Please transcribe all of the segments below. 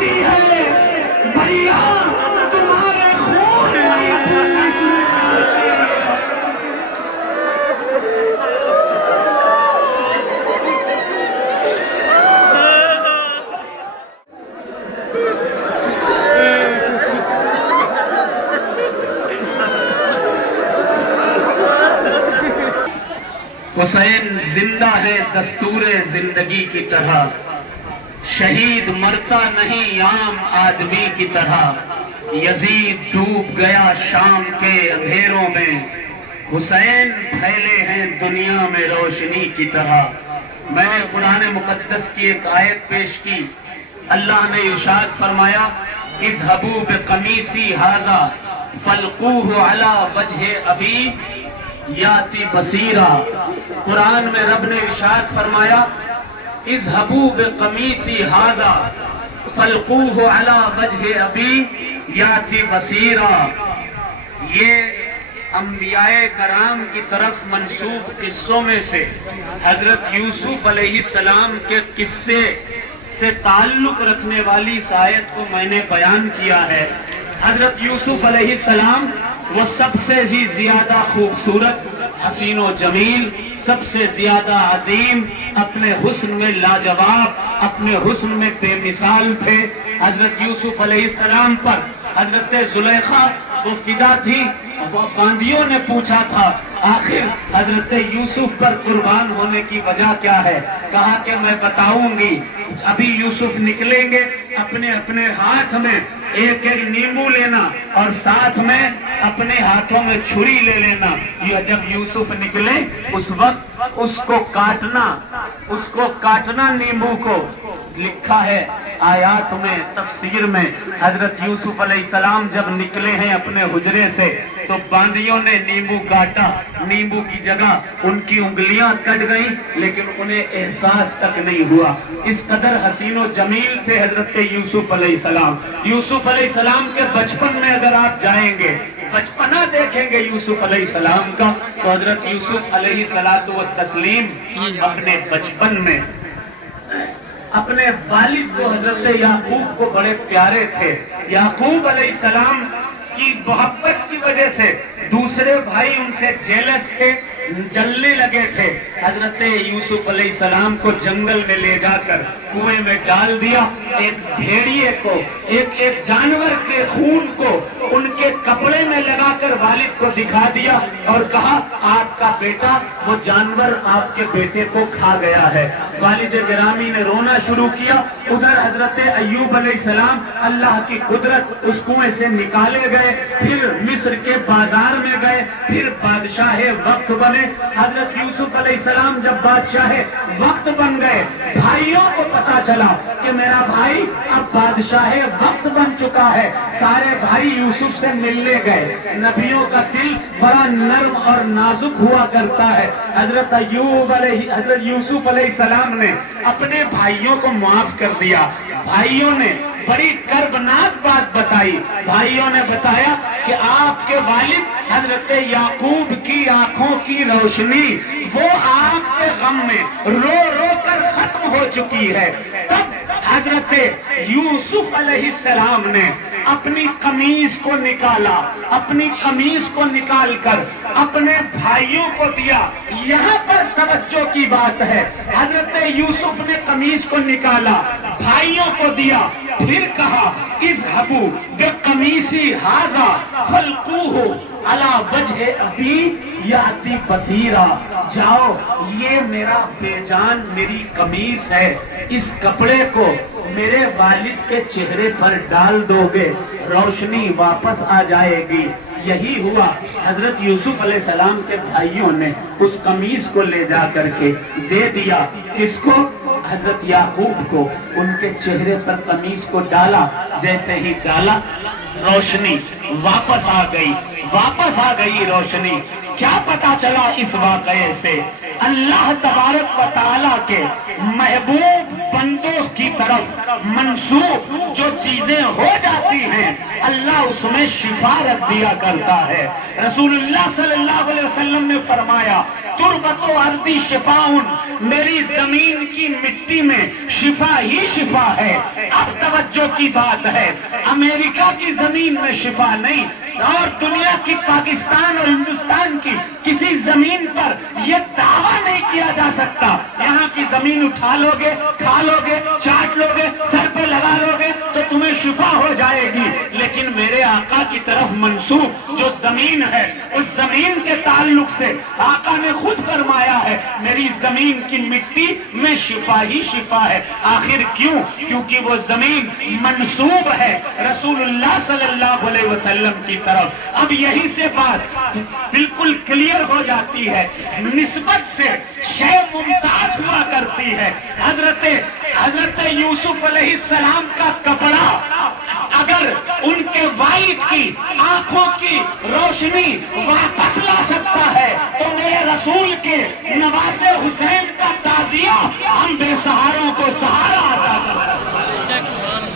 آتی ہے بھیا تمہارے خون میں پولیس میں آتی ہے۔ حسین زندہ ہے دستور زندگی کی طرح، شہید مرتا نہیں عام آدمی کی طرح، یزید ڈوب گیا شام کے اندھیروں میں، حسین پھیلے ہیں دنیا میں روشنی کی طرح۔ میں نے قرآن مقدس کی ایک آیت پیش کی، اللہ نے ارشاد فرمایا اذهبوا بقمیصی ھذا فالقوہ علی وجہ ابی یاتی بصیرا۔ قرآن میں رب نے ارشاد فرمایا اذهبوا بقمیصی ھذا فالقوہ علی وجہ ابی یاتی بصیرا۔ یہ انبیاء کرام کی طرف منسوب قصوں میں سے حضرت یوسف علیہ السلام کے قصے سے تعلق رکھنے والی اس آیت کو میں نے بیان کیا ہے۔ حضرت یوسف علیہ السلام وہ سب سے زیادہ خوبصورت، حسین و جمیل، سب سے زیادہ عظیم، اپنے حسن میں لاجواب، اپنے حسن میں بے مثال تھے۔ حضرت یوسف علیہ السلام پر حضرت زلیخا وہ فدا تھی، وہ باندیوں نے پوچھا تھا آخر حضرت یوسف پر قربان ہونے کی وجہ کیا ہے؟ کہا کہ میں بتاؤں گی، ابھی یوسف نکلیں گے، اپنے اپنے ہاتھ میں ایک ایک نیمبو لینا اور ساتھ میں اپنے ہاتھوں میں چھری لے لینا، یہ جب یوسف نکلے اس وقت اس کو کاٹنا نیمبو کو۔ لکھا ہے آیات میں، تفسیر میں، حضرت یوسف علیہ السلام جب نکلے ہیں اپنے حجرے سے تو باندیوں نے نیمبو کاٹا، نیمبو کی جگہ ان کی انگلیاں کٹ گئیں لیکن انہیں احساس تک نہیں ہوا۔ اس قدر حسین و جمیل تھے حضرت یوسف علیہ السلام۔ یوسف علیہ السلام کے بچپن میں اگر آپ جائیں گے، بچپنا دیکھیں گے یوسف علیہ السلام کا، تو حضرت یوسف علیہ السلام اپنے بچپن میں اپنے والد کو حضرت یعقوب کو بڑے پیارے تھے۔ یعقوب علیہ السلام کی محبت کی وجہ سے دوسرے بھائی ان سے جیلس تھے، جلنے لگے تھے۔ حضرت یوسف علیہ السلام کو جنگل میں لے جا کر کنویں میں ڈال دیا، ایک بھیڑیے کو، ایک جانور کے خون کو ان کے کپڑے میں لگا کر والد کو دکھا دیا اور کہا آپ کا بیٹا وہ جانور آپ کے بیٹے کو کھا گیا ہے۔ والد گرامی نے رونا شروع کیا، ادھر حضرت ایوب علیہ السلام اللہ کی قدرت اس کنویں سے نکالے گئے، پھر مصر کے بازار میں گئے، پھر بادشاہ وقت بنے۔ حضرت یوسف علیہ السلام جب بادشاہ وقت بن گئے، بھائیوں کو پتا چلا کہ میرا بھائی اب بادشاہ وقت بن چکا ہے، سارے بھائی یوسف سے ملنے گئے۔ نبیوں کا دل بڑا نرم اور نازک ہوا کرتا ہے۔ حضرت یوسف علیہ السلام نے اپنے بھائیوں کو معاف کر دیا۔ بھائیوں نے بڑی کربناک بات بتائی، بھائیوں نے بتایا کہ آپ کے والد حضرت یعقوب کی آنکھوں کی روشنی وہ آپ کے غم میں رو رو کر ختم ہو چکی ہے۔ تب حضرت یوسف علیہ السلام نے اپنی قمیص کو نکالا، اپنی قمیص کو نکال کر اپنے بھائیوں کو دیا۔ یہاں پر توجہ کی بات ہے، حضرت یوسف نے قمیص کو نکالا، بھائیوں کو دیا، پھر کہا اذهبوا بقمیصی ھذا فالقوہ علی وجہ ابی یاتی بصیرا۔ جاؤ، یہ میرا بے جان میری قمیص ہے، اس کپڑے کو میرے والد کے چہرے پر ڈال دو گے، روشنی واپس آ جائے گی۔ یہی ہوا، حضرت یوسف علیہ السلام کے بھائیوں نے اس قمیص کو لے جا کر کے دے دیا۔ کس کو؟ حضرت یعقوب کو۔ ان کے چہرے پر قمیص کو ڈالا، جیسے ہی ڈالا روشنی واپس آ گئی، واپس آ گئی روشنی۔ کیا پتا چلا اس واقعے سے؟ اللہ تبارک و تعالیٰ کے محبوب بندوں کی طرف منسوب جو چیزیں ہو جاتی ہیں اللہ اس میں شفا رکھ دیا کرتا ہے۔ رسول اللہ صلی اللہ علیہ وسلم نے فرمایا تربت و ارضی شفاؤن، میری زمین کی مٹی میں شفا ہی شفا ہے۔ اب توجہ کی بات ہے، امریکہ کی زمین میں شفا نہیں، اور دنیا کی پاکستان اور ہندوستان کی کسی زمین پر یہ دعویٰ نہیں کیا جا سکتا یہاں کی زمین اٹھا لو گے، کھا لو گے، چاٹ لو گے، سر پہ لگا لو گے تو تمہیں شفا ہو جائے گی۔ لیکن میرے آقا کی طرف منسوب جو زمین ہے، اس زمین کے تعلق سے آقا نے خود فرمایا ہے میری زمین کی مٹی میں شفا ہی شفا ہے۔ آخر کیوں؟ کیونکہ وہ زمین منسوب ہے رسول اللہ صلی اللہ علیہ وسلم کی طرف۔ اب یہی سے بات بالکل کلیئر ہو جاتی ہے، نسبت سے شے ممتاز ہوا کرتی ہے۔ حضرت یوسف علیہ السلام کا کپڑا اگر ان کے وائٹ کی آنکھوں کی روشنی واپس لا سکتا ہے تو میرے رسول کے نواسے حسین کا تعزیہ ہم بے سہاروں کو سہارا عطا کر سکتا ہے،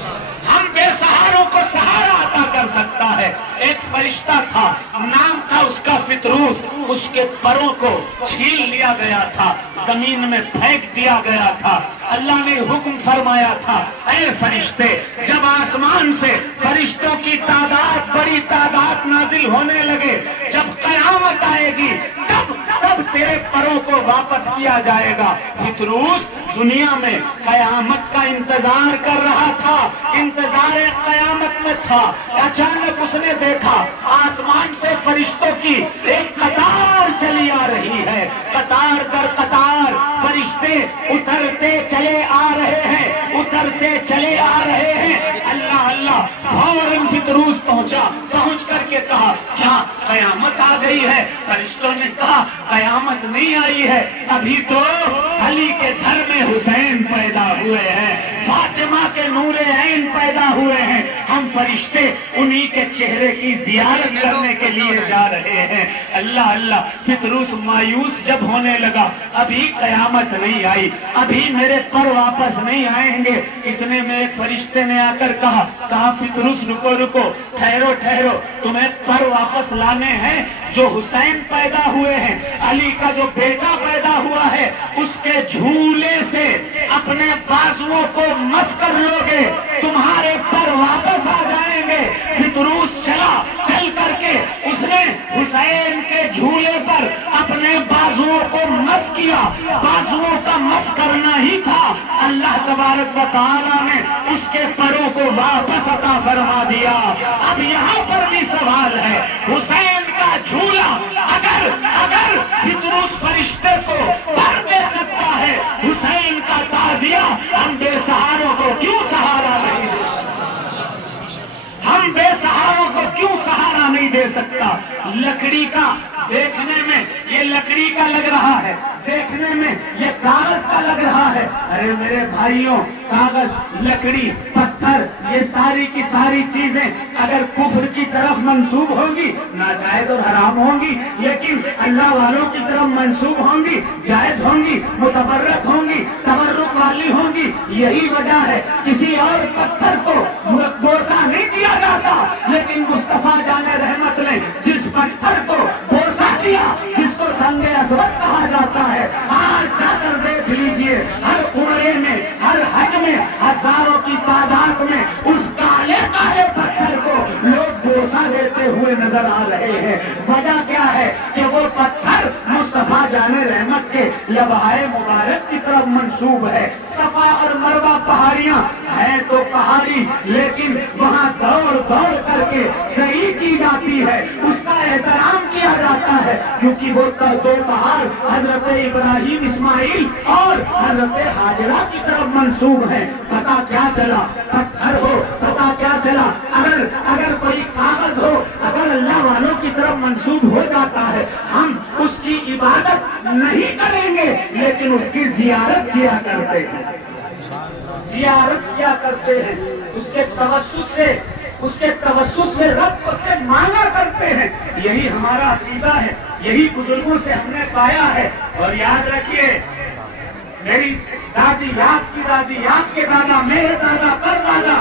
ہم بے سہاروں کو سہارا عطا کر سکتا ہے۔ ایک فرشتہ تھا، نام تھا اس کا فطروس، اس کے پروں کو چھیل لیا گیا تھا، زمین میں پھینک دیا گیا تھا۔ اللہ نے حکم فرمایا تھا اے فرشتے، جب آسمان سے فرشتوں کی تعداد بڑی تعداد نازل ہونے لگے، جب قیامت آئے گی تب تیرے پروں کو واپس کیا جائے گا۔ فطروس دنیا میں قیامت کا انتظار کر رہا تھا، انتظار قیامت میں تھا۔ اچانک اس نے دیکھا آسمان سے فرشتوں کی ایک قطار چلی آ رہی ہے، قطار در قطار فرشتے اترتے چلے آ رہے ہیں، اترتے چلے آ رہے ہیں۔ اللہ اللہ، فوراً فطروس پہنچا، پہنچ کر کے کہا کیا قیامت آ گئی ہے؟ فرشتوں نے کہا قیامت نہیں آئی ہے، ابھی تو علی کے گھر میں حسین پیدا ہوئے ہیں، فاطمہ کے نور عین پیدا ہوئے ہیں، ہم فرشتے انہی کے چہرے کی زیارت کرنے کے لیے جا رہے ہیں۔ اللہ اللہ، فطروس مایوس جب ہونے لگا، ابھی قیامت نہیں آئی، ابھی میرے پر واپس نہیں آئیں گے، اتنے میں ایک فرشتے نے آ کر کہا فطروس رکو رکو، ٹھہرو ٹھہرو، تمہیں پر واپس لانے ہیں۔ جو حسین پیدا ہوئے ہیں، علی کا جو بیٹا پیدا ہوا ہے، اس کے جھولے سے اپنے بازوؤں کو مس کر لو گے، تمہارے پر واپس آ جائیں گے۔ فطروس چلا، چل کر کے اس نے حسین کے جھولے پر اپنے بازوؤں کو مس کیا، بازوؤں کا مس کرنا ہی تھا، اللہ تبارک و تعالیٰ نے اس کے پروں کو واپس عطا فرما دیا۔ اب یہاں پر بھی سوال ہے، حسین کا جھولا اگر فطروس فرشتے کو پر دے سکتا ہے، حسین کا تعزیہ ہم بے سہاروں کو کیوں سہارا نہیں دے سکتا؟ ہم بے سہاروں کو کیوں سہارا نہیں دے سکتا؟ لکڑی کا دیکھنے میں یہ لکڑی کا لگ رہا ہے، دیکھنے میں یہ کاغذ کا لگ رہا ہے، ارے میرے بھائیوں، کاغذ، لکڑی، پتھر، یہ ساری کی ساری چیزیں اگر کفر کی طرف منسوب ہوں گی ناجائز اور حرام ہوں گی، لیکن اللہ والوں کی طرف منسوب ہوں گی، جائز ہوں گی، متبرک ہوں گی، تبرک والی ہوں گی۔ یہی وجہ ہے کسی اور پتھر کو بوسہ نہیں دیا جاتا، لیکن مصطفیٰ جان رحمت نے جس پتھر کو بوسہ دیا، جس کو سنگ اسود کہا جاتا ہے، آج جا کر دیکھ لیجئے ہر عمرے میں، ہر حج میں، ہزاروں کی تعداد میں اس کالے کالے پتھر کو لوگ بوسہ دیتے ہوئے نظر آ رہے ہیں۔ وجہ کیا ہے کہ وہ پتھر مصطفیٰ جان رحمت کے لبہائے مبارک کی طرف منسوب ہے۔ صفا اور مروہ پہاڑیاں ہیں تو پہاڑی، لیکن وہاں دوڑ دوڑ کر کے صحیح کی جاتی ہے، اس کا احترام کیا جاتا ہے، کیونکہ وہ دو پہاڑ حضرت ابراہیم اسماعیل اور حضرت حاجرہ کی طرف منسوب ہیں۔ پتہ کیا چلا؟ پتھر ہو، پتہ کیا چلا؟ اگر کوئی کاغذ ہو، اگر اللہ والوں کی طرف منسوب ہو جاتا ہے، ہم اس کی عبادت نہیں کریں گے لیکن اس کی زیارت کیا کرتے ہیں، زیارت کیا کرتے ہیں، اس کے توسط سے رب سے مانگا کرتے ہیں۔ یہی ہمارا عقیدہ ہے، یہی بزرگوں سے ہم نے پایا ہے۔ اور یاد رکھیے، میری دادی، آپ کی دادی، آپ کے دادا، میرے دادا، پر دادا،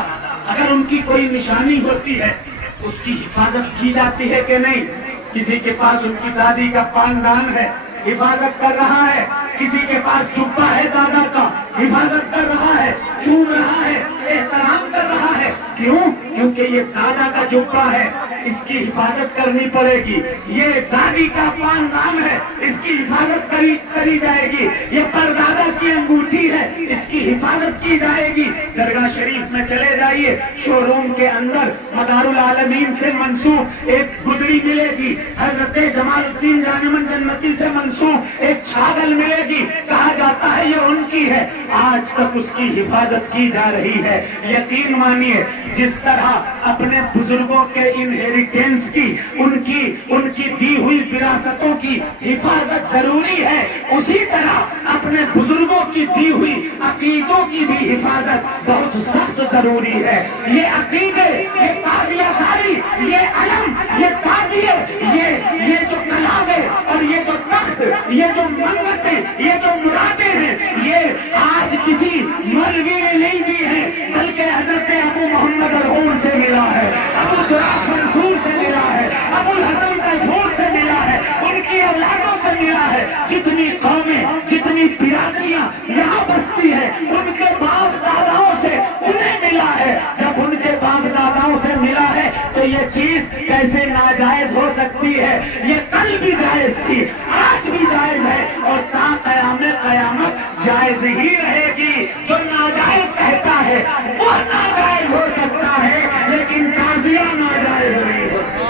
اگر ان کی کوئی نشانی ہوتی ہے اس کی حفاظت کی جاتی ہے کہ نہیں؟ کسی کے پاس ان کی دادی کا پاندان ہے، حفاظت کر رہا ہے، کسی کے پاس جبہ ہے دادا کا، حفاظت کر رہا ہے، چوم رہا ہے، احترام کر رہا ہے۔ کیوں؟ کیونکہ یہ دادا کا جبہ ہے، اس کی حفاظت کرنی پڑے گی۔ یہ دادی کا پان نام ہے، اس کی حفاظت کری جائے گی۔ یہ پردادا کی انگوٹھی ہے، اس کی حفاظت کی جائے گی۔ درگاہ شریف میں چلے جائیے، شو روم کے اندر مدار العالمین سے منسوب ایک گدڑی ملے گی، حضرت جمال الدین جانمن جنتی سے منسوب ایک چھاگل ملے گی، کہا جاتا ہے یہ ان کی ہے۔ آج تک اس کی حفاظت کی جا رہی ہے۔ یقین مانیے، جس طرح اپنے بزرگوں کے انہیریٹنس کی، ان کی دی ہوئی وراثتوں کی حفاظت ضروری ہے، اسی طرح اپنے بزرگوں کی دی ہوئی عقیدوں کی بھی حفاظت بہت سخت ضروری ہے۔ یہ عقیدے، یہ تعزیہ داری، یہ علم، یہ تعزیے، یہ جو کلامیں اور یہ جو تخت، یہ جو منتیں، یہ جو مرادیں ہیں، یہ آج کسی مولوی نے نہیں دی ہے، بلکہ حضرت ابو محمد الہول سے ملا ہے، ابو دراف منصور سے ملا ہے، ابو الحسن تیفور سے ملا ہے، ان کی اولادوں سے ملا ہے۔ جتنی قومیں، جتنی برادریاں یہاں بستی ہیں، ان کے باپ داداؤں سے انہیں ملا ہے۔ جب ان کے باپ داداؤں سے ملا ہے تو یہ چیز کیسے ناجائز ہو سکتی ہے؟ یہ کل بھی جائز تھی، آج بھی جائز ہے، اور تا قیام قیامت جائز ہی رہے گی۔ جو ناجائز کہتا ہے وہ ناجائز ہو سکتا ہے، لیکن تعزیہ ناجائز نہیں ہو سکتا۔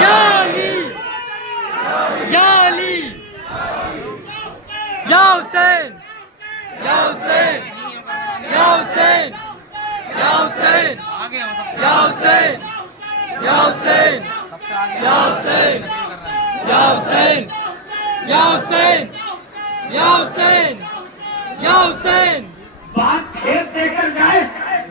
یا علی، یا علی، یا حسین، یا حسین، یا حسین، یا حسین، یا حسین، یا حسین، یا حسین، یا حسین، یا حسین، یا حسین، یا حسین۔ باپ کھیت دے کر جائے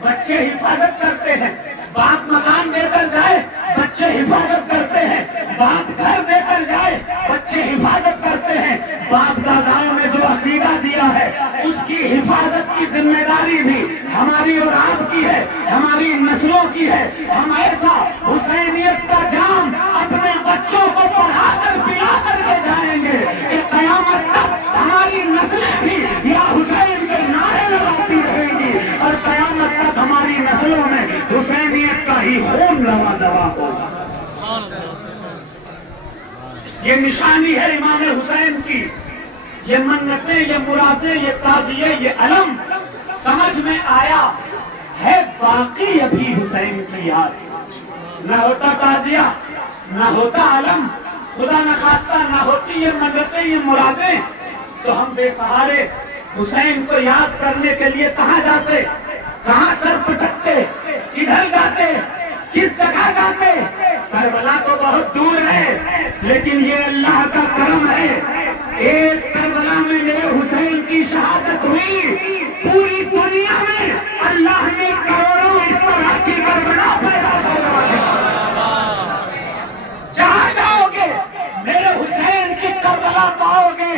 بچے حفاظت کرتے ہیں، باپ مکان دے کر جائے بچے حفاظت کرتے ہیں، باپ گھر دے کر جائے بچے حفاظت کرتے ہیں۔ باپ داداؤں نے جو عقیدہ دیا ہے اس کی حفاظت کی ذمہ داری بھی ہماری اور آپ کی ہے، ہماری نسلوں کی ہے۔ ہم ایسا حسینیت کا جام اپنے بچوں کو پڑھا کر پلا کر کے جائیں گے کہ قیامت تک ہماری نسلیں بھی یا حسین کے نعرے لگاتی رہیں گی، اور قیامت تک ہماری نسلوں میں حسینیت کا ہی خون رواں دوا ہوگا۔ یہ نشانی ہے امام حسین کی، یہ منتیں، یہ مرادیں، یہ تعزیے، یہ علم سمجھ میں آیا ہے باقی ابھی حسین کی یاد۔ نہ ہوتا تعزیہ، نہ ہوتا علم، خدا نخواستہ نہ ہوتی یہ منتیں، یہ مرادیں، تو ہم بے سہارے حسین کو یاد کرنے کے لیے کہاں جاتے، کہاں سر پٹکتے، کدھر جاتے، کس جگہ جاتے؟ کربلا تو بہت دور ہے، لیکن یہ اللہ کا کرم ہے، ایک کربلا میں میرے حسین کی شہادت ہوئی، پوری دنیا میں اللہ نے کروڑوں اس طرح کی کربلا پیدا کروا دی۔ جہاں جاؤ گے میرے حسین کی کربلا پاؤ گے،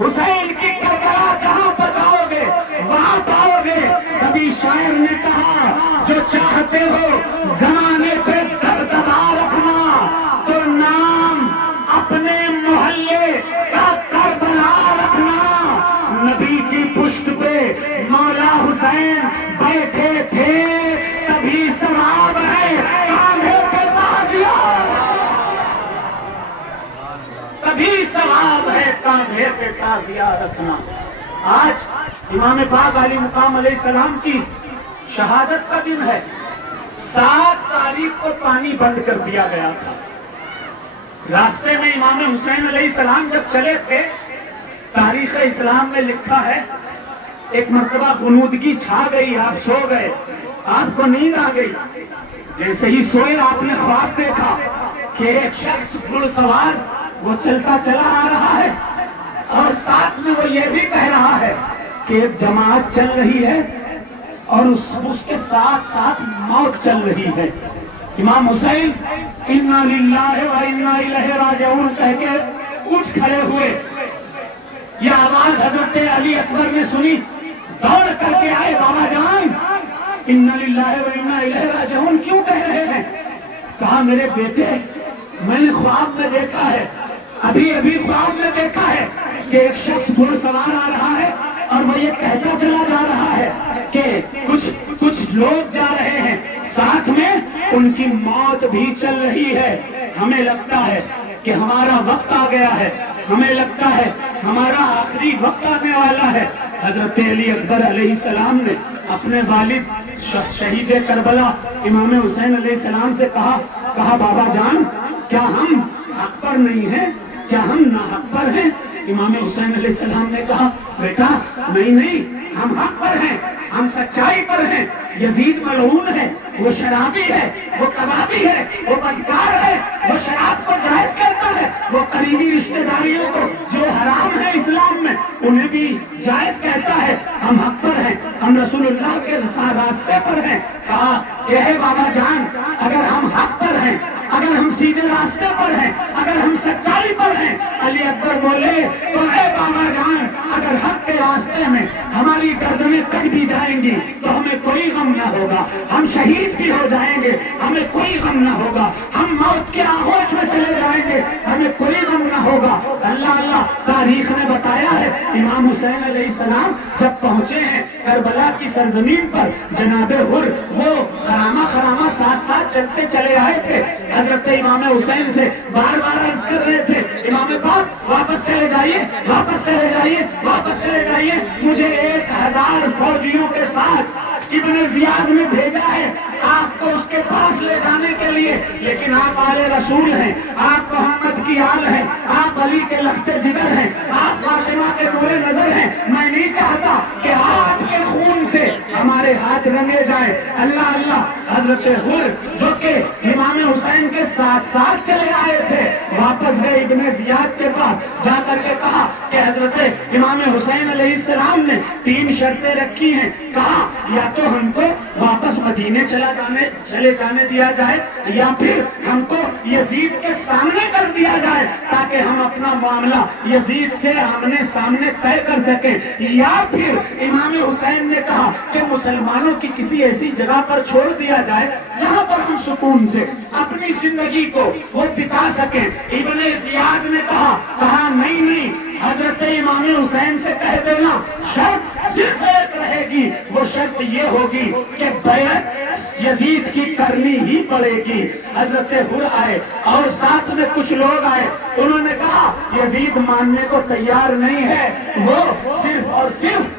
حسین کی کربلا جہاں بتاؤ گے وہاں پاؤ گے۔ کبھی شاعر نے کہا جو چاہتے ہو زمانے پہ دبدبا رکھنا تو نام اپنے محلے کا کربلا رکھنا۔ نبی کی پشت پہ مولا حسین بیٹھے تھے تبھی ثواب ہے کاندھے پہ تعزیہ، تبھی ثواب ہے کاندھے پہ تعزیہ رکھنا۔ آج امام پاک علی مقام علیہ السلام کی شہادت کا دن ہے۔ 7 تاریخ کو پانی بند کر دیا گیا تھا۔ راستے میں امام حسین علیہ السلام جب چلے تھے، تاریخ اسلام میں لکھا ہے ایک مرتبہ غنودگی چھا گئی، آپ سو گئے، آپ کو نیند آ گئی، جیسے ہی سوئے آپ نے خواب دیکھا کہ ایک شخص گھڑ سوار وہ چلتا چلا آ رہا ہے، اور ساتھ میں وہ یہ بھی کہہ رہا ہے کہ ایک جماعت چل رہی ہے اور اس کے ساتھ ساتھ موت چل رہی ہے۔ امام حسین انا للہ و انا الیہ راجعون کہہ کے اٹھ کھڑے ہوئے۔ یہ آواز حضرت علی اکبر نے سنی، دوڑ کر کے آئے، بابا جان انا للہ و انا الیہ راجعون کیوں کہہ رہے ہیں؟ کہا میرے بیٹے میں نے خواب میں دیکھا ہے ابھی ابھی خواب میں دیکھا ہے کہ ایک شخص گھوڑ سوار آ رہا ہے اور وہ یہ کہتا چلا جا رہا ہے کہ کچھ لوگ جا رہے ہیں، ساتھ میں ان کی موت بھی چل رہی ہے۔ ہمیں لگتا ہے کہ ہمارا وقت آ گیا ہے، ہمیں لگتا ہے ہمارا آخری وقت آنے والا ہے۔ حضرت علی اکبر علیہ السلام نے اپنے والد شہید کربلا امام حسین علیہ السلام سے کہا بابا جان، کیا ہم حق پر نہیں ہیں؟ کیا ہم ناحق پر ہیں؟ امام حسین علیہ السلام نے کہا بیٹا نہیں، ہم حق پر ہیں، ہم سچائی پر ہیں۔ یزید ملعون ہے، وہ شرابی ہے، وہ کبابی ہے، وہ بدکار ہے، وہ شراب کو جائز کرتا ہے، وہ قریبی رشتہ داریوں کو جو حرام ہے اسلام میں انہیں بھی جائز کہتا ہے۔ ہم حق پر ہیں، ہم رسول اللہ کے راستے پر ہیں۔ کہا کہ اے بابا جان، اگر ہم حق پر ہیں، اگر ہم سیدھے راستے پر ہیں، اگر ہم سچائی پر ہیں، علی اکبر بولے تو اے بابا جان، اگر حق کے راستے میں ہماری گردنیں کٹ بھی جائیں گی تو ہمیں کوئی غم نہ ہوگا، ہم شہید بھی ہو جائیں گے ہمیں کوئی غم نہ ہوگا، ہم موت کے آغوش میں چلے جائیں گے ہمیں کوئی غم نہ ہوگا۔ اللہ تاریخ نے بتایا ہے امام حسین علیہ السلام جب پہنچے ہیں کربلا کی سرزمین پر، جناب حر وہ خرامہ ساتھ چلتے چلے آئے تھے، حضرت امام حسین سے بار عرض کر رہے تھے امام پاک واپس چلے جائیے، مجھے 1000 فوجیوں کے ساتھ ابن زیاد نے بھیجا ہے آپ کو اس کے پاس لے جانے کے لیے، لیکن آپ آل رسول ہیں، آپ محمد کی آل ہیں، آپ علی کے لخت جگر ہیں، آپ فاطمہ کے نور نظر ہیں، میں نہیں چاہتا کہ آپ کے خون سے ہمارے ہاتھ رنگے جائیں۔ اللہ حضرت حر جو کہ امام حسین کے ساتھ چلے آئے تھے واپس گئے ابن زیاد کے پاس، جا کر کے کہا کہ حضرت امام حسین علیہ السلام نے 3 شرطیں رکھی ہیں، کہا یا تو ہم کو واپس مدینے چلے جانے دیا جائے، یا پھر ہم کو یزید کے سامنے کر دیا جائے تاکہ ہم اپنا معاملہ یزید سے آمنے سامنے طے کر سکیں، یا پھر امام حسین نے کہا کہ مسلمانوں کی کسی ایسی جگہ پر چھوڑ دیا جائے جہاں پر ہم سکون سے اپنی زندگی کو وہ بتا سکیں۔ ابن زیاد نے کہا نہیں، حضرت امام حسین سے کہہ دینا شرط صرف ایک رہے گی، وہ شرط یہ ہوگی کہ بیعت یزید کی کرنی ہی پڑے گی۔ حضرت حر آئے اور ساتھ میں کچھ لوگ آئے، انہوں نے کہا یزید ماننے کو تیار نہیں ہے، وہ صرف اور صرف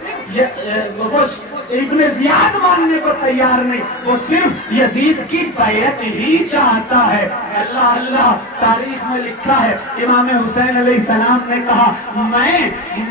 ابن زیاد ماننے کو تیار نہیں، وہ صرف یزید کی بیعت ہی چاہتا ہے۔ اللہ تاریخ میں لکھا ہے امام حسین علیہ السلام نے کہا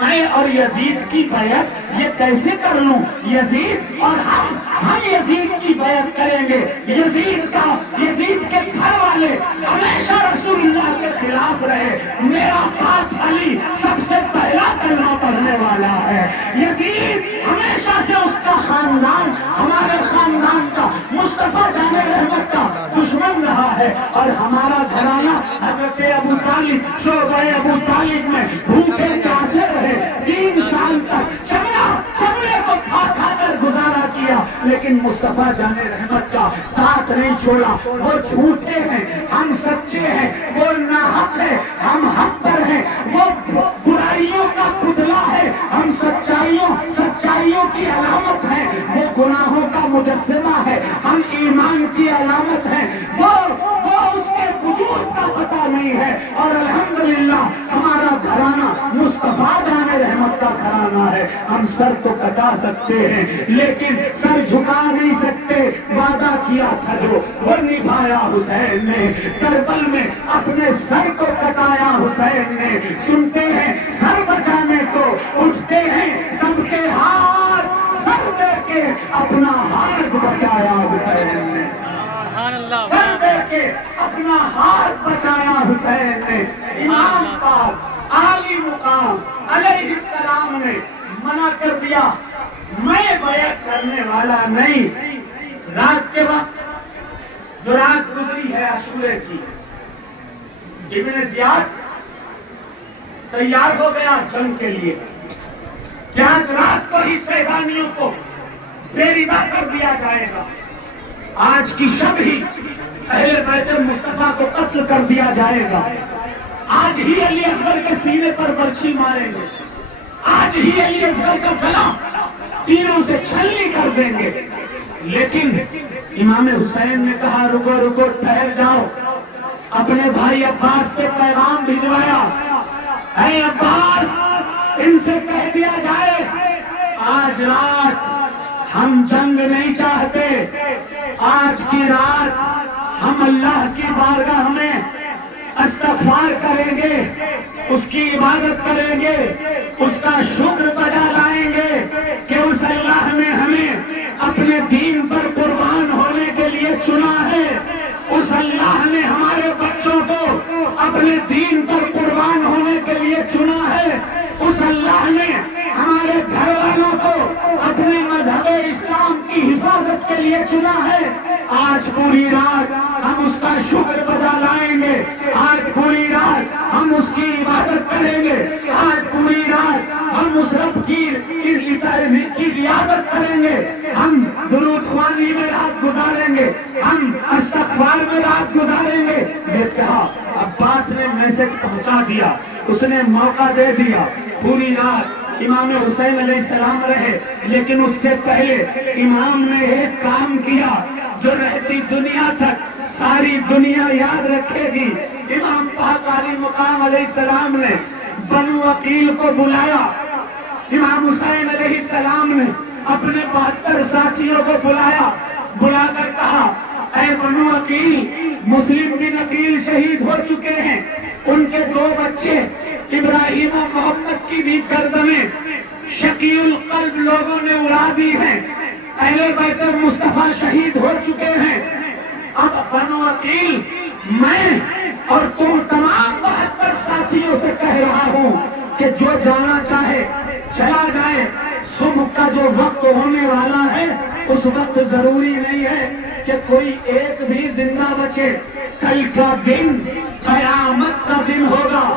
میں اور یزید کی بیعت یہ کیسے کر لوں؟ یزید اور ہم یزید کی بیعت کریں گے، یزید کے گھر والے ہمیشہ رسول اللہ کے خلاف رہے، میرا باپ علی سب سے پہلا کلمہ پڑھنے والا ہے، یزید ہمیشہ سے اس کا خاندان ہمارے خاندان کا مصطفیٰ جان رحمت کا دشمن رہا ہے، اور ہمارا گھرانہ حضرت ابو طالب شعبہ ابو طالب میں بھوکے پیاسے رہے، 3 سال تک چمڑے کو کھا کر گزارا کیا، لیکن مصطفیٰ جان رحمت کا ساتھ نہیں چھوڑا۔ وہ جھوٹے ہیں، ہم سچے ہیں، وہ ناحق ہے، ہم حق پر ہیں، وہ برائیوں کا پتلا ہے، ہم سچائیوں کی علامت ہے، وہ گناہوں کا مجسمہ ہے، ہم ایمان کی علامت ہے، وہ اس کے وجود کا پتہ نہیں ہے، اور الحمدللہ ہمارا گھرانہ مصطفیٰ جان رحمت کا گھرانہ ہے۔ ہم سر تو کٹا سکتے ہیں لیکن سر جھکا نہیں سکتے، وعدہ کیا تھا جو وہ نبھایا حسین نے، کربل میں اپنے سر کو کٹایا حسین نے، سنتے ہیں سر بچانے کو اٹھتے ہیں سب کے ہاتھ، سر دے کے اپنا ہاتھ بچایا حسین نے، سر دے کے اپنا ہاتھ بچایا حسین نے۔ امام پاک عالی مقام علیہ السلام نے منع کر دیا، میں بیعت کرنے والا نہیں۔ رات کے وقت جو رات گزری ہے عاشورے کی، ابن زیاد تیار ہو گیا جنگ کے لیے کہ آج رات کو ہی سیدانیوں کو بےریدہ کر دیا جائے گا، آج کی شب ہی اہل بیت مصطفیٰ کو قتل کر دیا جائے گا، آج ہی علی اکبر کے سینے پر برچھی ماریں گے، آج ہی علی اصغر کا گلا تیروں سے چھلنی کر دیں گے۔ لیکن امام حسین نے کہا رکو رکو، ٹھہر جاؤ۔ اپنے بھائی عباس سے پیغام بھجوایا، اے عباس، ان سے کہہ دیا جائے آج رات ہم جنگ نہیں چاہتے، آج کی رات ہم اللہ کی بارگاہ میں استغفار کریں گے، اس کی عبادت کریں گے، اس کا شکر بجا لائیں گے کہ اس اللہ نے ہمیں اپنے دین پر قربان ہونے کے لیے چنا ہے، اس اللہ نے ہمارے بچوں کو اپنے دین پر قربان ہونے کے لیے چنا ہے، اس اللہ نے ہمارے گھر والوں کو اپنے مذہب اسلام کی حفاظت کے لیے چنا ہے۔ آج پوری رات ہم اس کا شکر بجا لائیں گے، آج پوری رات ہم اس کی عبادت کریں گے، آج پوری رات ہم اس رب کی ریاضت کریں گے، ہم درود خوانی میں رات گزاریں گے، ہم استغفار میں رات گزاریں گے۔ یہ کہا، عباس نے میسج پہنچا دیا، اس نے موقع دے دیا۔ پوری رات امام حسین علیہ السلام رہے، لیکن اس سے پہلے امام نے ایک کام کیا جو رہتی دنیا تک ساری دنیا یاد رکھے گی۔ امام پاک علی مقام علیہ السلام نے بنو عقیل کو بلایا، امام حسین علیہ السلام نے اپنے 72 ساتھیوں کو بلایا، بلا کر کہا، اے بنو عقیل، مسلم بن عقیل شہید ہو چکے ہیں، ان کے 2 بچے ابراہیم و محمد کی بھی گردنیں شقی القلب لوگوں نے اڑا دی ہیں، اہل بیت مصطفیٰ شہید ہو چکے ہیں۔ اب بنو عقیل، میں اور تم تمام 72 ساتھیوں سے کہہ رہا ہوں کہ جو جانا چاہے چلا جائے، صبح کا جو وقت ہونے والا ہے اس وقت ضروری نہیں ہے کہ کوئی ایک بھی زندہ بچے۔ کل کا دن قیامت کا دن ہوگا،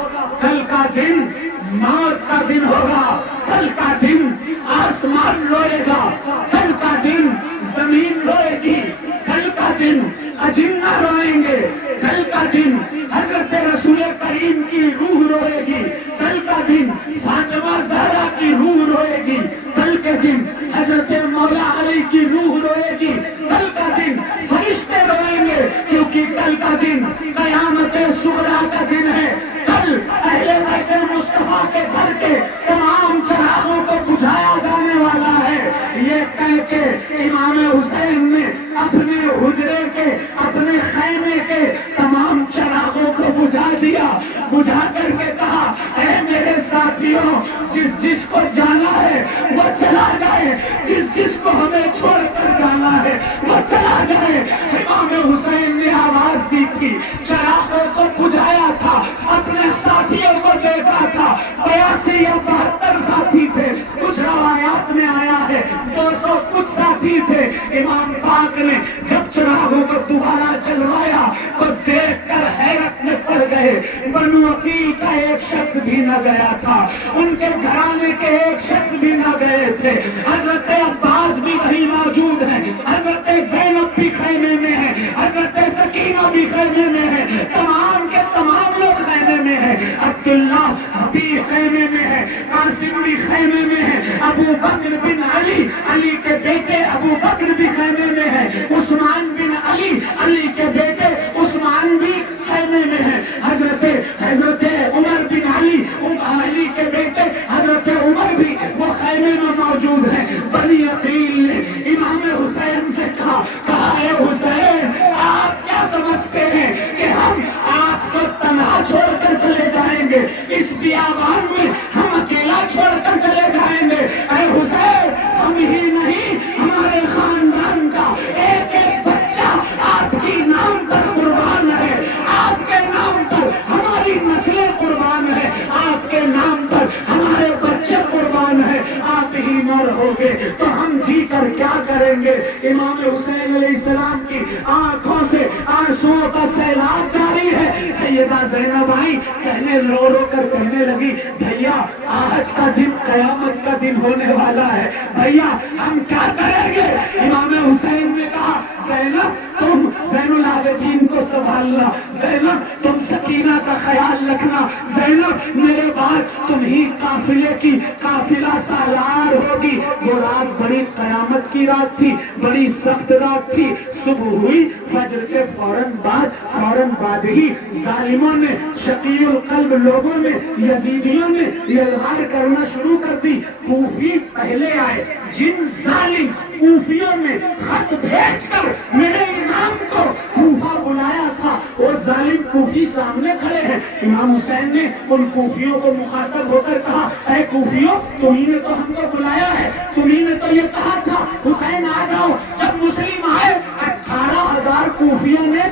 کل کا دن موت کا دن ہوگا، کل کا دن آسمان روئے گا، کل کا دن زمین روئے گی، کل کا دن اجنہ روئیں گے، کل کا دن حضرت رسول کریم کی روح روئے گی، کل کا دن فاطمہ زہرا کی روح روئے گی، کل کے دن حضرت مولا علی کی روح روئے گی، کل کا دن فرشتے روئیں گے، کیونکہ کل کا دن قیامت صغریٰ کا دن ہے۔ کل اہل بیت مصطفیٰ کے گھر کے تمام چراغوں کو بجھایا جانے والا ہے۔ یہ کہہ کے امام حسین نے اپنے حجرے کے، اپنے خیمے کے تمام چراغوں کو بجھا دیا، بجھا کر کے کہا، اے میرے ساتھیوں، جس جس کو جانا ہے وہ چلا جائے، جس جس کو ہمیں چھوڑ کر جانا ہے وہ چلا جائے۔ امام حسین نے آواز دی تھی، چراغوں کو بجھایا تھا، اپنے ساتھیوں کو دیکھا تھا، 82 یا 72 ساتھی تھے، کچھ روایات میں آیا ہے 200 کچھ ساتھی تھے۔ امام پاک نے جب چراغوں کو دوبارہ جلوایا تو دیکھ کر حیرت میں پڑ گئے، بنو عقیل کا ایک شخص بھی نہ گیا تھا، ان کے گھرانے کے ایک شخص بھی نہ گئے تھے، حضرت عباس بھی وہیں موجود ہیں، حضرت زینب بھی خیمے میں ہے، حضرت سکینہ بھی خیمے میں ہے، تمام کے تمام لوگ خیمے میں ہے، عبداللہ بھی خیمے میں ہے، قاسم بھی خیمے میں ہے، ابو بکر بن علی، علی کے بیٹے ابو بکر بھی خیمے میں ہے، عثمان بن علی، علی کے بیٹے عثمان بھی خیمے میں ہے، حضرت عمر بن علی، علی کے بیٹے حضرت عمر بھی وہ خیمے میں موجود ہیں۔ بنی عقیل نے امام حسین سے کہا اے حسین، آپ کیا سمجھتے ہیں کہ ہم آپ کو تنہا چھوڑ کر چلے جائیں گے، اس بیابان میں ہم اکیلا چھوڑ کر چلے جائیں گے؟ اے حسین، ہم ہی نہیں، ہمارے خاندان کا ایک ایک بچہ آپ کی نام پر قربان ہے، آپ کے نام پر ہماری نسلیں قربان ہے، آپ کے نام پر ہمارے بچے قربان ہے، آپ ہی نہ رہوگے تو ہم جی کر کیا کریں گے؟ امام حسین علیہ السلام کی آنکھوں سے آنسوؤں کا سیلاب جاری ہے۔ سیدہ زینب آئی، رو رو کر کہنے لگی، بھیا آج کا دن قیامت کا دن ہونے والا ہے، بھیا ہم کیا کریں گے؟ امام حسین نے کہا، زینب تم زین العابدین کو سنبھالنا، زینب تم سکینہ کا خیال خیال رکھنا زینب میرے بعد تم ہی قافلے کی قافلہ سالار ہوگی. وہ رات بڑی قیامت کی رات تھی, بڑی سخت رات تھی. صبح ہوئی, فجر کے فوراً بعد ہی ظالموں نے, شقی القلب لوگوں نے, یزیدیوں نے یلغار کرنا شروع کر دی. کوفی پہلے آئے. جن ظالم کوفیوں نے خط بھیج کر میرے امام کو کوفہ بلایا تھا, وہ ظالم کوفی سامنے کھڑے ہیں. امام حسین نے ان کوفیوں کو مخاطب ہو کر کہا, اے کوفیوں, تمہیں نے تو ہم کو بلایا ہے, تمہیں نے تو یہ کہا تھا حسین آ جاؤ. جب مسلم آئے 18,000 کوفیوں نے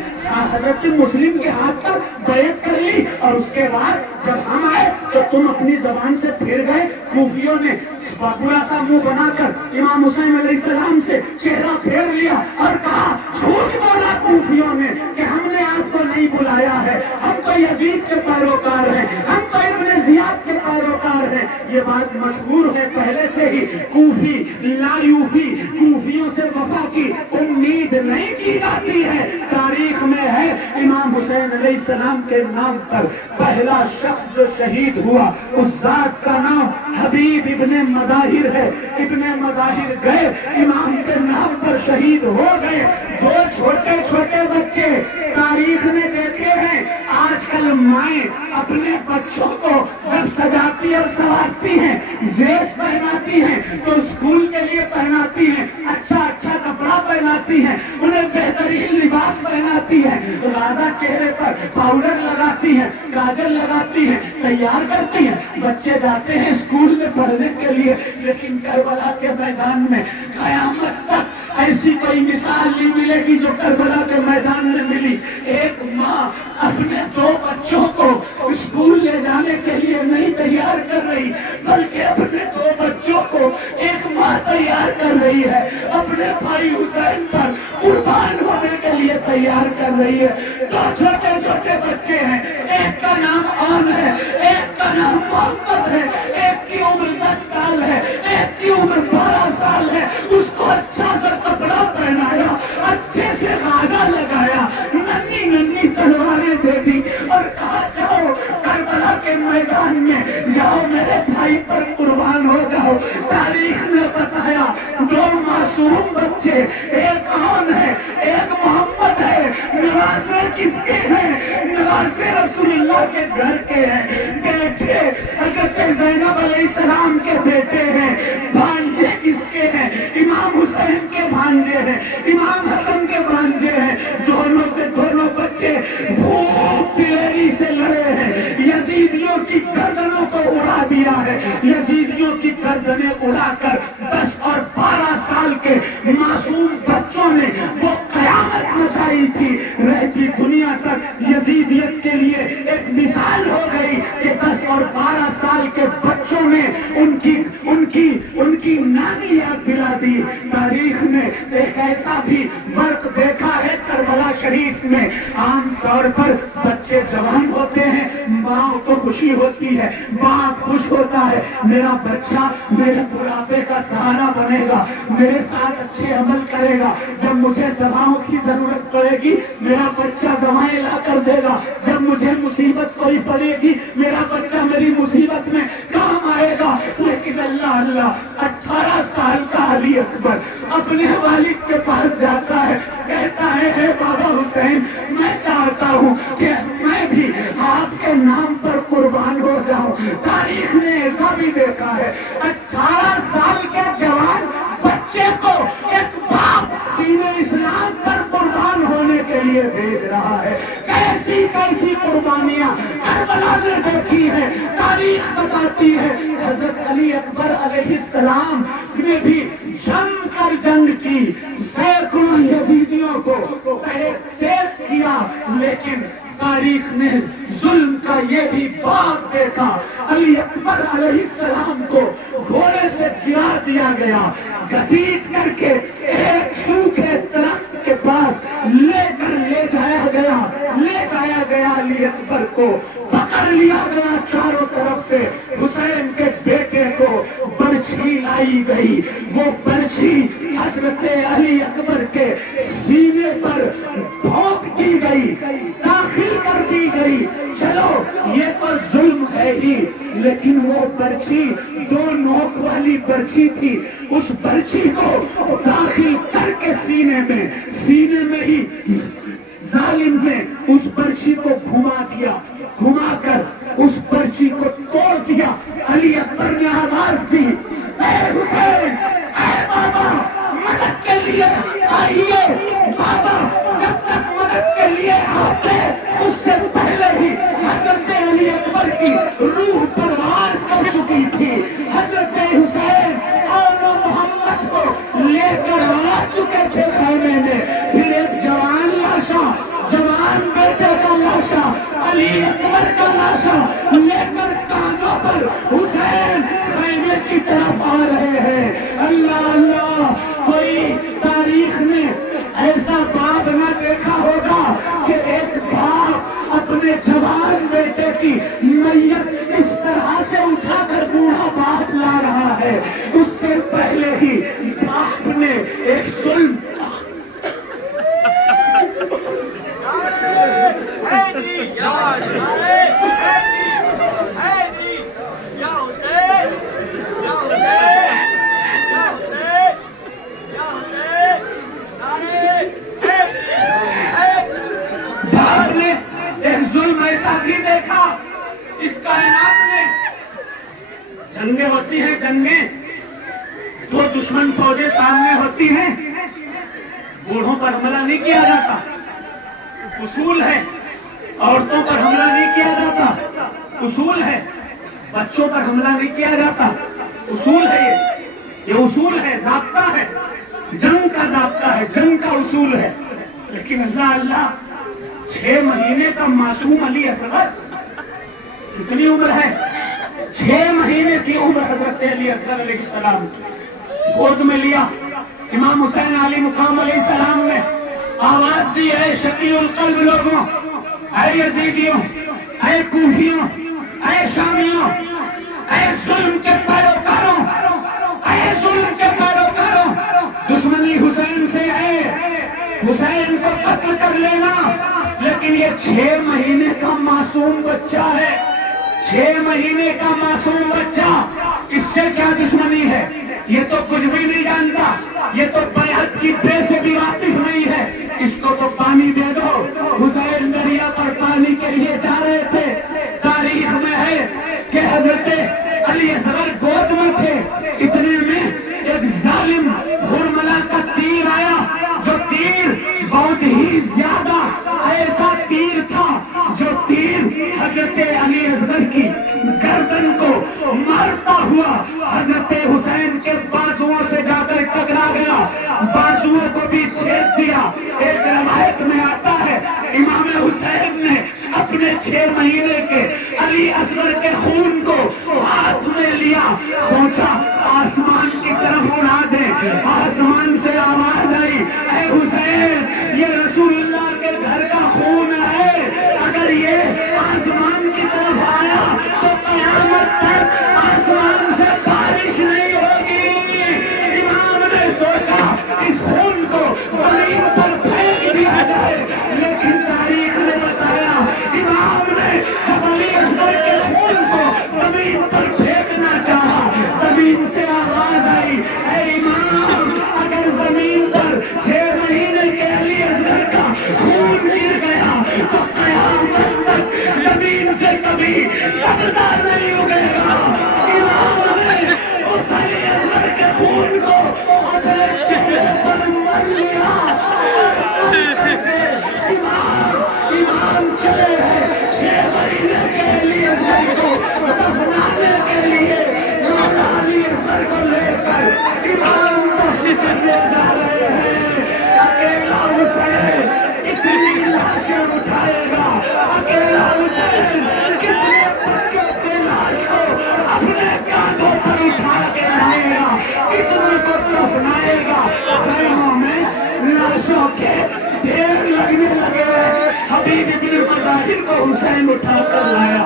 حضرت مسلم کے ہاتھ پر بیعت کر لی, اور اس کے بعد جب ہم آئے تو تم اپنی زبان سے پھر گئے. کوفیوں نے برا سا منہ بنا کر امام حسین علیہ السلام سے چہرہ پھیر لیا اور کہا, جھوٹ بولا کوفیوں نے کہ ہم نے آپ کو نہیں بلایا ہے, ہم تو یزید کے پیروکار ہیں, ہم تو ابن زیاد کے پیروکار ہیں. یہ بات مشہور ہے پہلے سے ہی. کوفی لا یوفی, کوفیوں سے وفا کی امید نہیں کی جاتی ہے. تاریخ میں ہے امام حسین علیہ السلام کے نام پر پہلا شخص جو شہید ہوا, اس ذات کا نام حبیب ابن مظاہر ہے. ابن مظاہر گئے, امام کے نام پر شہید ہو گئے. دو چھوٹے چھوٹے بچے تاریخ میں دیکھے ہیں. آج کل مائیں اپنے بچوں کو جب سجاتی اور سنوارتی ہیں, ڈریس پہناتی ہیں تو اسکول کے لیے پہناتی ہیں, اچھا کپڑا پہناتی ہیں, انہیں بہترین لباس پہناتی ہیں, رازہ چہرے پر پاؤڈر لگاتی ہیں, کاجل لگاتی ہیں, تیار کرتی ہیں. بچے جاتے ہیں اسکول میں پڑھنے کے لیے, لیکن کربلا کے میدان میں قیامت تک ایسی کوئی مثال نہیں ملے گی جو کربلا کے میدان میں ملی. ایک ماں اپنے 2 بچوں کو اسکول لے جانے کے لیے نہیں تیار کر رہی, بلکہ اپنے 2 بچوں کو ایک ماں تیار کر رہی ہے, اپنے بھائی حسین پر قربان ہونے کے لیے تیار کر رہی ہے. 2 چھوٹے چھوٹے بچے ہیں, ایک کا نام آن ہے, ایک کا نام محمد ہے, ایک کی عمر 10 سال ہے, ایک کی عمر 12 سال ہے. اس کو اچھا سا کپڑا پہنایا, اچھے سے غازہ لگایا, ننھی تلواریں دے دی اور کہا جاؤ کربلا کے میدان میں جاؤ, میرے بھائی پر قربان ہو جاؤ. تاریخ نے بتایا 2 معصوم بچے, ایک آن ہے, ایک محمد ہے. نواسے کس کے ہیں؟ نواسے رسول اللہ کے گھر کے ہیں. بیٹے حضرت زینب علیہ السلام کے بیٹے ہیں. بھانجے کس کے ہیں؟ امام حسین کے بھانجے ہیں, امام حسن کے بھانجے ہیں. دونوں کے دونوں بچے بھوک دلیری سے لڑے ہیں, یزیدیوں کی گردنوں کو اڑا دیا ہے. یزیدیوں کی گردنیں اڑا کر 10 اور 12 سال کے معصوم بچوں نے وہ قیامت مچائی تھی. رہتی دنیا تک یزیدیت کے لیے ایک مثال ہو گئی کہ 10 اور 12 سال کے بچوں نے ان کی نانی یاد دلا دی. تاریخ نے ایک ایسا بھی فرق دیکھا ہے کربلا شریف میں. عام طور پر بچے جوان ہوتے ہیں, ماں کو خوشی ہوتی ہے, باپ خوش ہوتا ہے, میرا بچہ میرے بڑھاپے کا سہارا بنے گا, میرے ساتھ اچھے عمل کرے گا, جب مجھے دواؤں کی ضرورت پڑے گی میرا بچہ دوائیں لا کر دے گا, جب مجھے مصیبت کوئی پڑے گی میرا بچہ میری مصیبت میں کام آئے گا. لیکن اللہ 18 سال کا علی اکبر اپنے والد کے پاس جاتا ہے, کہتا ہے اے بابا حسین, میں چاہتا ہوں کہ میں بھی آپ کے نام پر قربان ہو جاؤں. تاریخ نے ایسا بھی دیکھا ہے 18 سال کے جوان بچے کو ایک باپ دین اسلام پر قربان ہونے کے لیے بھیج رہا ہے. کیسی قربانیاں کربلا نے دیکھی ہے, تاریخ بتاتی ہے. حضرت علی اکبر علیہ السلام نے بھی جنگ کی, سینکڑوں یزیدیوں کو تیز کیا, لیکن تاریخ نے ظلم کا یہ بھی باب دیکھا. علی اکبر علیہ السلام کو گھوڑے سے گرا دیا گیا, گھسیٹ کر کے ایک سوکھے درخت کے پاس لے جایا گیا. علی اکبر کو پکڑ لیا گیا چاروں طرف سے. حسین کے بیٹے کو برچھی لائی گئی, وہ برچھی حضرت علی اکبر کے سینے پر بھونک دی گئی, داخل کر دی گئی. چلو لیکن وہ برچھی 2 نوک والی برچھی تھی. اس برچھی کو داخل کر کے سینے میں ہی ظالم نے اس برچھی کو گھما دیا. گھما کر اس برچھی کو توڑ دیا. علی اکبر نے آواز دی, اے حسین, اے بابا, مدد کے لیے آئیے. بابا جب تک مدد کے لیے آتے اس سے پہلے ہی حضرت علی اکبر کی روح پرواز کر چکی تھی. حضرت حسین اور محمد کو لے کر آ چکے تھے خیمے میں. پھر ایک جوان بیٹے کا لاشا, علی اکبر کا لاشا لے کر کاندھوں پر حسین خیمے کی طرف آ رہے ہیں. اللہ اللہ, کوئی تاریخ نے ایسا باب نہ دیکھا ہوگا کہ ایک باپ اپنے جوان بیٹے کی میت اس طرح سے اٹھا کر بوڑھا باپ لا رہا ہے. اس سے پہلے ہی باپ نے ایک ظلم ایسا بھی دیکھا اس کائنات میں. جنگیں ہوتی ہیں, جنگیں 2 دشمن فوجیں سامنے ہوتی ہیں, بوڑھوں پر حملہ نہیں کیا جاتا, اصول ہے. عورتوں پر حملہ نہیں کیا جاتا, اصول ہے. بچوں پر حملہ نہیں کیا جاتا, اصول ہے. یہ اصول ہے, ضابطہ ہے, جنگ کا ضابطہ ہے, جنگ کا اصول ہے. لیکن اللہ اللہ, 6 مہینے کا معصوم علی اصغر, کتنی عمر ہے؟ 6 مہینے کی عمر حضرت علی اصغر علیہ السلام گود میں لیا. امام حسین علی مقام علیہ السلام نے آواز دی, اے شقی القلب لوگوں, اے یزیدیوں, اے کوفیوں, اے شامیوں, اے ظلم کے پیروکاروں, اے ظلم کے پیروکاروں, دشمنی حسین سے ہے, حسین کو قتل کر لینا. لیکن یہ 6 مہینے کا معصوم بچہ ہے, 6 مہینے کا معصوم بچہ, اس سے کیا دشمنی ہے؟ یہ تو کچھ بھی نہیں جانتا, یہ تو بیعت کی بے سے بھی واقف نہیں ہے. اس کو تو پانی دے دو. حسین دریا پر پانی کے لیے جا رہے تھے. تاریخ میں ہے کہ حضرت علی اصغر گود میں تھے, اتنے میں ایک ظالم ہرملا کا تیر آیا, جو تیر بہت ہی زیادہ ایسا تیر تھا جو تیر حضرت علی اصغر کی گردن کو مارتا ہوا حضرت حسین کے بازوؤں سے جا کر ٹکرا گیا, بازوؤں کو بھی چھید دیا. ایک روایت میں آتا ہے امام حسین نے اپنے 6 مہینے کے علی اصغر کے خون کو ہاتھ میں لیا, سوچا آسمان کی طرف اڑا دے. آسمان سے آواز آئی, اے حسین, یہ رسول اللہ کے گھر کا خون ہے, اگر یہ آسمان کی طرف آیا تو قیامت تک آسمان سے بارش نہیں ہوگی. امام نے سوچا اس خون کو زمین پر پھینک دیا جائے, لیکن تاریخ نے بتایا امام نے جب علی اصغر کے خون کو زمین پر پھینکنا چاہا, زمین سے آواز آئی, اے امام, اگر زمین پر 6 مہینے کے علی اصغر کا خون گر گیا تو قیامت تک زمین سے کبھی سبزہ نہیں اگے گا. امام نے اس علی اصغر کے خون کو اپنے چہرے پر مل لیا. امام چلے ہیں 6 مہینے کے علی اصغر کو دفنانے کے لیے. مولا علی اصغر کو لے کر امام دفن کرنے جا رہے ہیں. اکیلا حسین کتنی لاشیں اٹھائے گا, اکیلا حسین کتنے بچوں کے لاش کو اپنے کاندھوں پر اٹھا کے لائے گا, کتنے کو دفنائے گا. خیموں میں لاشوں کے ڈھیر لگنے لگے. حبیب ابن مظاہر کو حسین اٹھا کر لایا,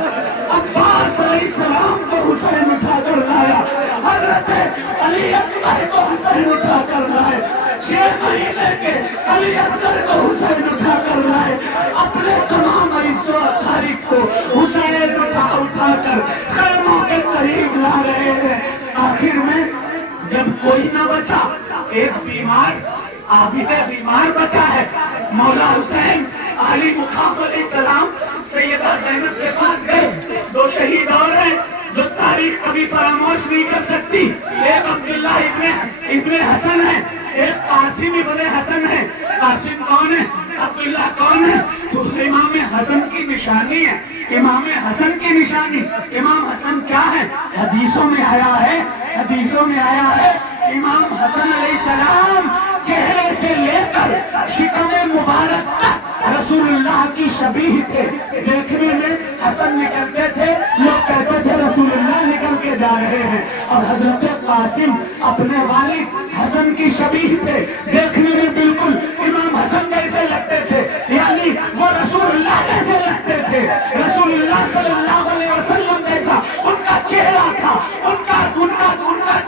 عباس علیہ السلام کو حسین اٹھا کر لایا, حضرت علی اکبر کو حسین اٹھا کر لائے, 6 مہینے کے علی اصغر کو حسین اٹھا کر لائے. اپنے تمام عزت و تاریخ کو حسین اٹھا کر خیموں کے قریب لا رہے ہیں. آخر میں جب کوئی نہ بچا، ایک بیمار عابد بیمار بچا ہے. مولا حسین علی مقام علیہ السلام سیدہ زینب کے پاس گئے. دو شہید اور ہیں جو تاریخ کبھی فراموش نہیں کر سکتی. ایک عبداللہ ابن حسن ہے، ایک قاسم ابن حسن ہے. قاسم کون ہے؟ عبداللہ کون ہے؟ تو امام حسن کی نشانی ہے. امام حسن کی نشانی. امام حسن کیا ہے؟ حدیثوں میں آیا ہے، حدیثوں میں آیا ہے امام حسن علیہ السلام چہرے سے لے کر شکم مبارک تک رسول اللہ کی شبیہ تھے. دیکھنے میں حسن نکلتے تھے، لوگ کہتے تھے رسول اللہ نکل کے جا رہے ہیں. اور حضرت قاسم اپنے والد حسن کی شبیہ تھے، دیکھنے میں بالکل امام حسن جیسے لگتے تھے، یعنی وہ رسول اللہ جیسے لگتے تھے. رسول اللہ صلی اللہ علیہ وسلم جیسا ان کا چہرہ تھا، ان کا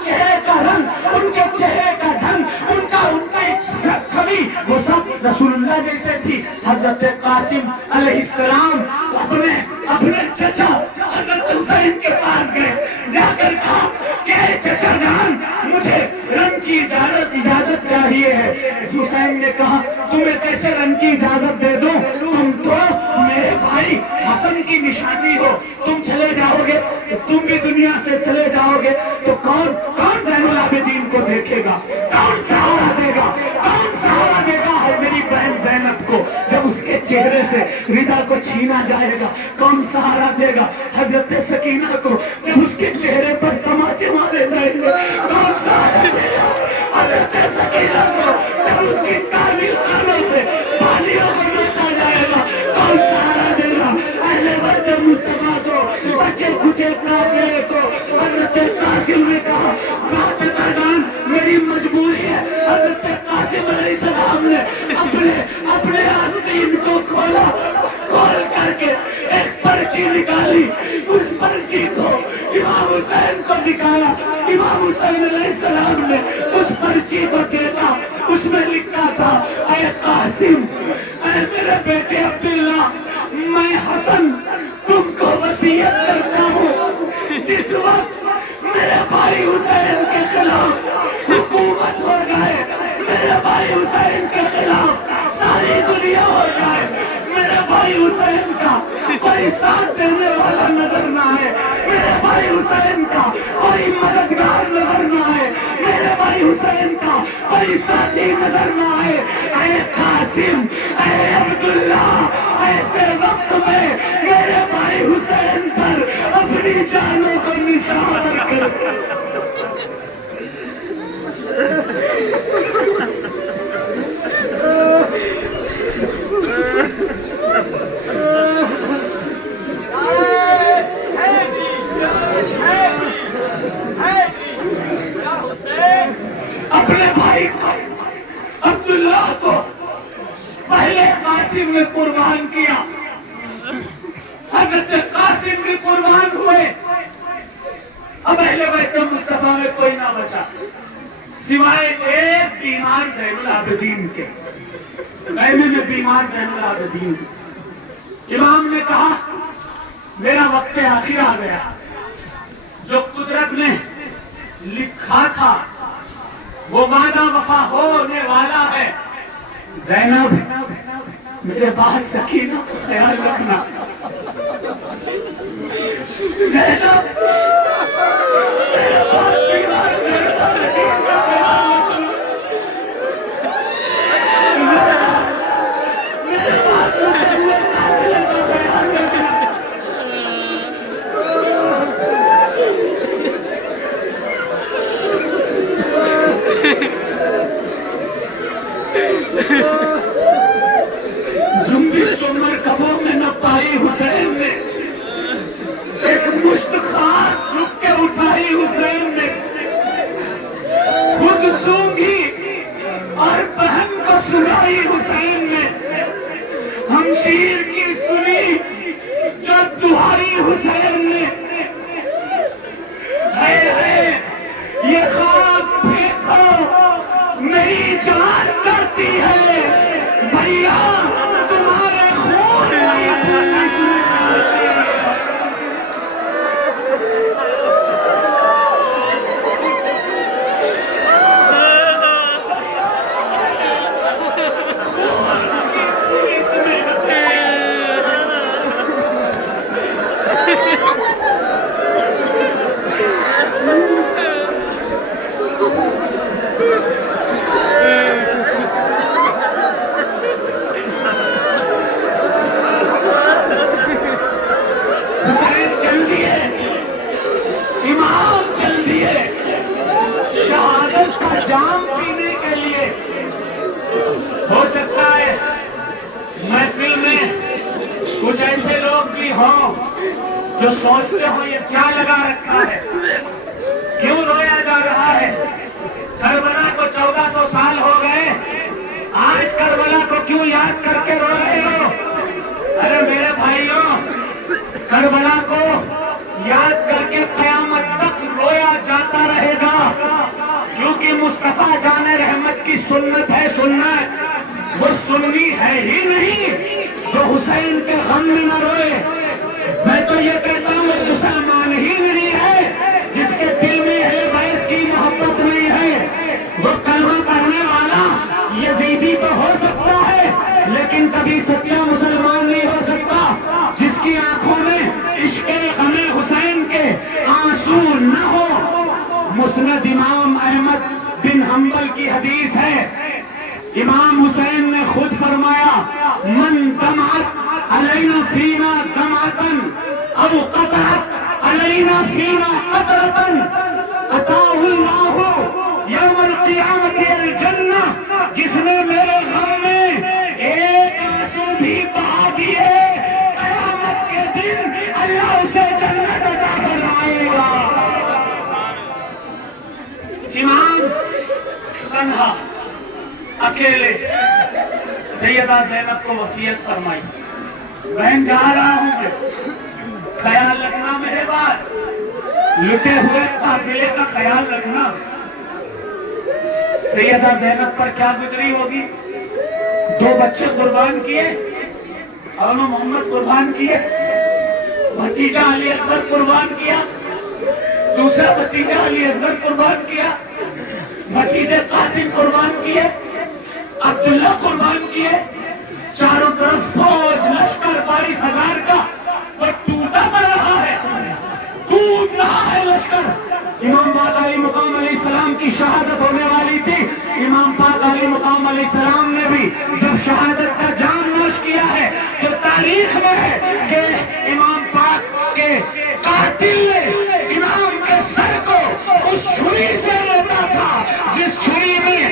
چہرے کا رنگ، ان کے چہرے کا ڈھنگ، ان کا چھوی، وہ سب رسول اللہ جیسے تھی. حضرت قاسم علیہ السلام اپنے چچا حضرت حسین کے پاس گئے، جا کر کہا کہ اے چچا جان مجھے رنگ کی اجازت چاہیے ہے. حسین نے کہا تمہیں کیسے رنگ کی اجازت دے دوں؟ تم تو میرے بھائی حسن کی نشانی ہو. تم چلے جاؤ گے، تم بھی دنیا سے چلے جاؤ گے تو کون زین العابدین کو دیکھے گا؟ کون سہارا دے گا؟ کون سہارا دے گا میری بہن زینب کو جب اس کے چہرے سے ردا کو چھینا جائے گا؟ کون سہارا دے گا حضرت سکینہ کو جب اس کے چہرے پر تماچے مارے جائیں گے؟ کون سہارا دے گا حضرت سکینہ کو جب اس کی کامل کانوں سے بالیوں کو نوچا جائے گا؟ کون سہارا دے گا اہل بیت مصطفیٰ کو، بچے کچے قافلے کو؟ حضرت قاسم نے کہا چچا جان میری مجبوری ہے. حضرت قاسم علیہ السلام نے اپنے آستین کو کھول کر کے ایک پرچی نکالی. اس پرچی کو امام حسین کو دکھایا. امام حسین علیہ السلام نے اس پرچی کو دیکھا، اس میں لکھا تھا اے قاسم، اے میرے بیٹے عبداللہ، میں حسن تم کو وصیت کرتا ہوں جس وقت میرے بھائی حسین کے خلاف حکومت ہو جائے، میرے بھائی حسین کے خلاف ساری دنیا ہو جائے، میرے بھائی حسین کا کوئی ساتھ دینے والا نظر نہ آئے، میرے بھائی حسین کا کوئی مددگار نظر نہ آئے، میرے بھائی حسین کا کوئی ساتھی نظر نہ آئے، اے قاسم، اے عبداللہ، ایسے وقت میں میرے بھائی حسین پر اپنی جانوں کو نثار کر اپنے بھائی کو عبداللہ کو پہلے قاسم نے قربان کیا. حضرت قاسم بھی قربان ہوئے. اب اہل بیت مصطفیٰ میں کوئی نہ بچا سوائے ایک بیمار زین العابدین کے. خیمے میں بیمار زین العابدین. امام نے کہا میرا وقت آخر آ گیا، جو قدرت نے لکھا تھا وہ وعدہ وفا ہونے والا ہے. زینب میرے بعد سکینہ کا خیال رکھنا. زینب میرے بعد بیمار زینب کا خیال رکھنا. میرے بعد قافلے کا خیال رکھنا. جنبش تو مرکبوں میں نہ پائی حسین نے، ایک مشت خاک جھک کے اٹھائی حسین نے. خود سونگی اور بہن کو سنائی حسین نے. ہمشیر کی سنی جو دعائی حسین نے. ہے یہ خواب دیکھو میری جان چاہتی ہے بھیا تمہارے خون میں جو سوچتے ہو یہ کیا لگا رکھا ہے، کیوں رویا جا رہا ہے؟ کربلا کو 1400 سال ہو گئے، آج کربلا کو کیوں یاد کر کے رو رہے ہو؟ ارے میرے بھائیوں، کربلا کو یاد کر کے قیامت تک رویا جاتا رہے گا، کیونکہ مصطفیٰ جان رحمت کی سنت ہے، سنت وہ سنی ہے ہی نہیں جو حسین کے غم میں نہ روئے۔ میں تو یہ کہتا ہوں وہ مسلمان ہی نہیں ہے جس کے دل میں اہل بیت کی محبت نہیں ہے۔ وہ کلمہ پڑھنے والا یزیدی تو ہو سکتا ہے لیکن کبھی سچا مسلمان نہیں ہو سکتا، جس کی آنکھوں میں عشق غم حسین کے آنسو نہ ہو۔ مسند امام احمد بن حنبل کی حدیث ہے، امام حسین نے خود فرمایا من دمعت علینا فینا دمعتن او قطعت علینا فینا قطرتن اتاہ اللہ یوم القیامت الجنہ، جس نے میرے غم میں ایک آنسو بھی بہا دیے قیامت کے دن اللہ اسے جنت عطا فرمائے گا۔ امام تنہا اکیلے سیدہ زینب کو وصیت فرمائی، بہن جا رہا ہوں میں، خیال رکھنا میرے بات، لٹے ہوئے قافلے کا خیال رکھنا۔ سیدہ زینب پر کیا گزری ہوگی؟ 2 بچے قربان کیے، اور محمد قربان کیے، بھتیجا علی اکبر قربان کیا، دوسرا بھتیجا علی اصغر قربان کیا، بھتیجے قاسم قربان کیے، عبداللہ قربان کیے، چاروں طرف فوج لشکر 22,000 کا وہ ٹوٹا پڑ رہا ہے، ٹوٹ رہا ہے لشکر۔ امام پاک علی مقام علیہ السلام کی شہادت ہونے والی تھی، امام پاک علی مقام علیہ السلام نے بھی جب شہادت کا جام نوش کیا ہے تو تاریخ میں ہے کہ امام پاک کے قاتل نے امام کے سر کو اس چھری سے روتا تھا جس چھری میں